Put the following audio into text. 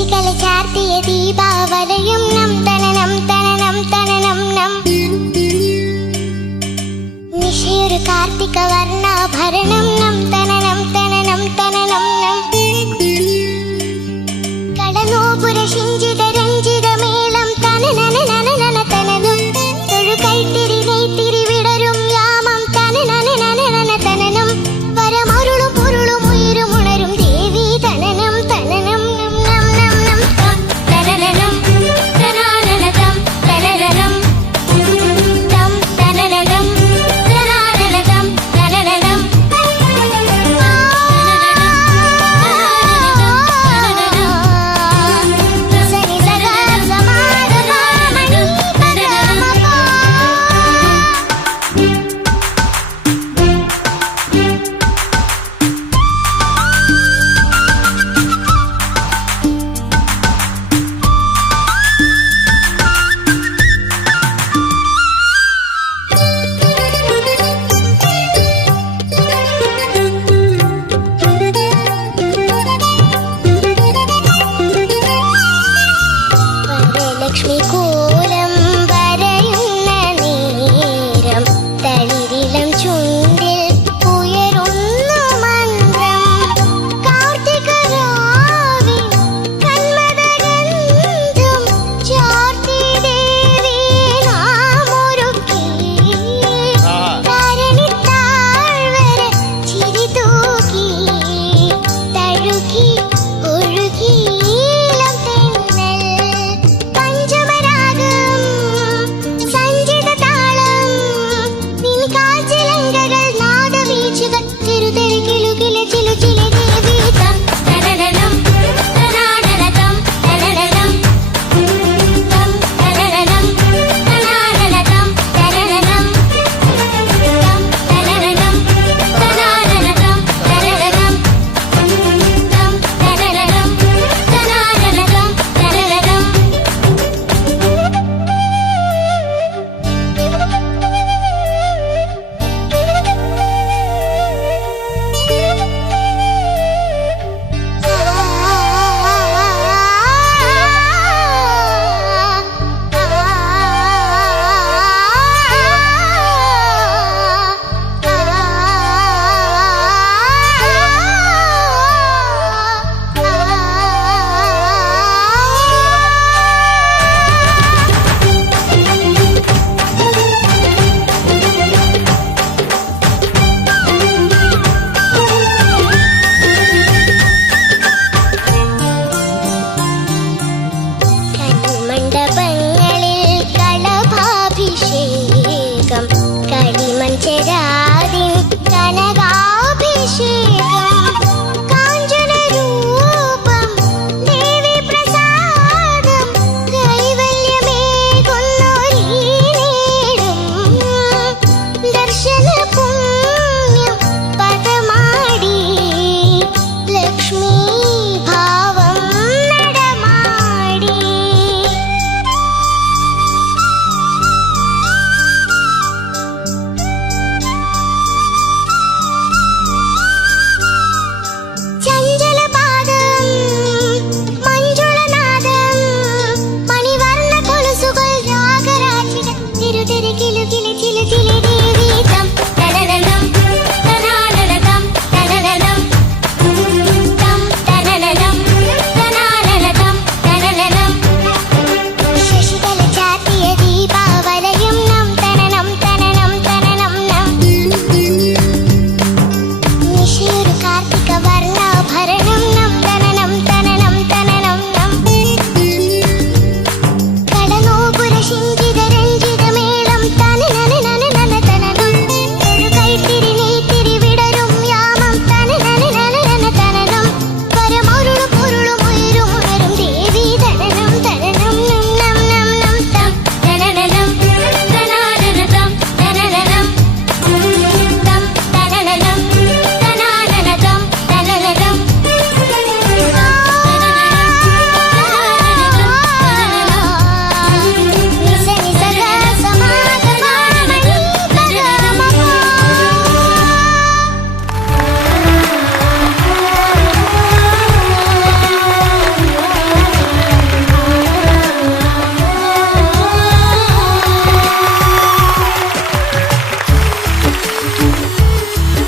നിശികല ചാർത്തിയ ദീപാവലയും നം തനനം തനനം തനനം നം. നിശയൊരു കാർത്തിക വർണ്ണാഭരണം നം തനനം തനനം തനനം നം. കടനോപുര ശിഞ്ചിത രഞ്ജിത മേളം തനനനനനന തനനം. തൊഴു കൈത്തിരി നെയ്ത്തിരി വിടരും യാമം തനനനനനന തനനം. വരമരുളും പൊരുളും ഉയരും ഉണരും ദേവി തനനം തനനം നം നം നം നം. തനനനം തനാനനതം തനനനം തം തനനനം തനാനനതം തനനനം. സനി സഗ സമാഗ പാമണി പദമപ. വരലക്ഷ്മി കോലം വരയുന്ന നേരം തളിരിളം ചുണ്ടിൽ ഉയരുന്നു മന്ത്രം. കാർത്തികരാവിൻ കന്മദഗന്ധം ചാർത്തി ദേവിയെ നാം ഒരുക്കി. താരണിത്താഴ്വര ചിരി തൂക്കി തഴുകി ഒഴുകി ഇളം തെന്നൽ. പഞ്ചമരാഗം സഞ്ചിത താളം നിൻ കാൽച്ചിലങ്കകൾ നാദവീഴ്ചകൾ ചെറുതെറി കിലുകില ചിലു ചില